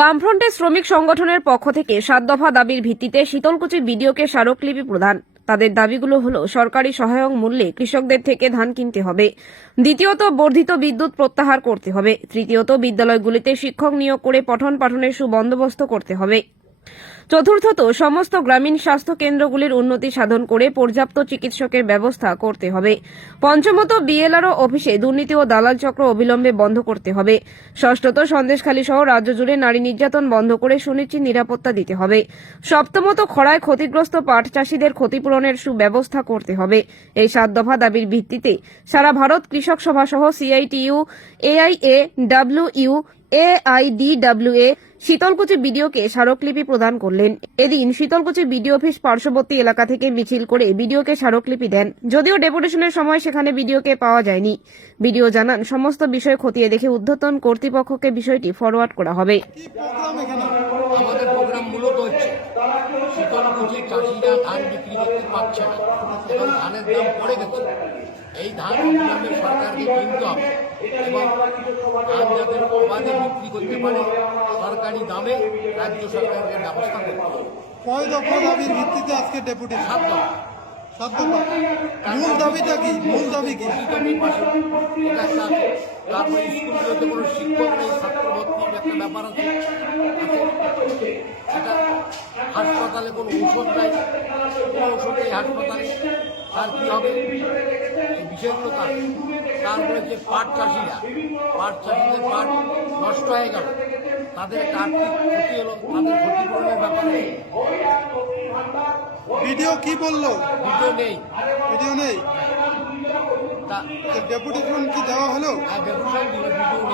বামফ্রন্টের শ্রমিক সংগঠনের পক্ষ থেকে সাত দফা দাবির ভিত্তিতে শীতলকুচি বিডিওকে স্মারকলিপি প্রদান। তাদের দাবিগুলো হল, সরকারি সহায়ক মূল্যে কৃষকদের থেকে ধান কিনতে হবে। দ্বিতীয়ত, বর্ধিত বিদ্যুৎ প্রত্যাহার করতে হবে। তৃতীয়ত, বিদ্যালয়গুলিতে শিক্ষক নিয়োগ করে পঠন পাঠনের সুবন্দোবস্ত করতে হবে। চতুর্থত, সমস্ত গ্রামীণ স্বাস্থ্য কেন্দ্রগুলির উন্নতি সাধন করে পর্যাপ্ত চিকিৎসকের ব্যবস্থা করতে হবে। পঞ্চমত, বিএলআরও অফিসে দুর্নীতি ও দালাল চক্র অবিলম্বে বন্ধ করতে হবে। ষষ্ঠত সন্দেশখালী সহ রাজ্য জুড়ে নারী নির্যাতন বন্ধ করে সুনিশ্চিত নিরাপত্তা দিতে হবে। সপ্তমত, খরায় ক্ষতিগ্রস্ত পাট চাষীদের ক্ষতিপূরণের সুব্যবস্থা করতে হবে। এই সাত দফা দাবির ভিত্তিতে সারা ভারত কৃষক সভা সহ CITU AIA WU AIDWA Sitalkuchi বিডিওকে স্মারকলিপি প্রদান করলেন। এদিন শীতলকুচি বিডিও অফিস পার্শ্ববর্তী এলাকা থেকে মিছিল করে বিডিওকে স্মারকলিপি দেন। যদিও ডেপুটেশনের সময় সেখানে বিডিওকে পাওয়া যায়নি। বিডিও জানান, সমস্ত বিষয় খতিয়ে দেখে ঊর্ধ্বতন কর্তৃপক্ষকে বিষয়টি ফরওয়ার্ড করা হবে। চাষিরা ধান বিক্রি করতে পারছে না, এবং ধানের দাম পড়ে গেছে। এই ধান অবিলম্বে সরকারকে কিনতে হবে এবং ধান যাতে অবাধে বিক্রি করতে পারে সরকারি দামে রাজ্য সরকারকে ব্যবস্থা করতে হবে। কয় দফা দাবির ভিত্তিতে আজকে ডেপুটি সাত মূল দাবিটা কি? মূল দাবি কি? তারপরে স্কুলগুলোতে কোনো শিক্ষক নেই ছাত্র একটা ব্যাপার আছে। এটা হাসপাতালে কোনো ওষুধ নাই। কোনো ওষুধ নেই হাসপাতালে। তার কী হবে? বিষয়গুলো তারপরে যে পাট চাষিরা পাট চাষিদের পাট নষ্ট হয়ে গেল তাদের আর্থিক ক্ষতি হলো তাদের ক্ষতিপূরণের নেই। ভিডিও কি বলল? ভিডিও নেই। ভিডিও নেই? ডেপুটেশন কি দেওয়া হলো? ব্যবসায় ভিডিও নেই।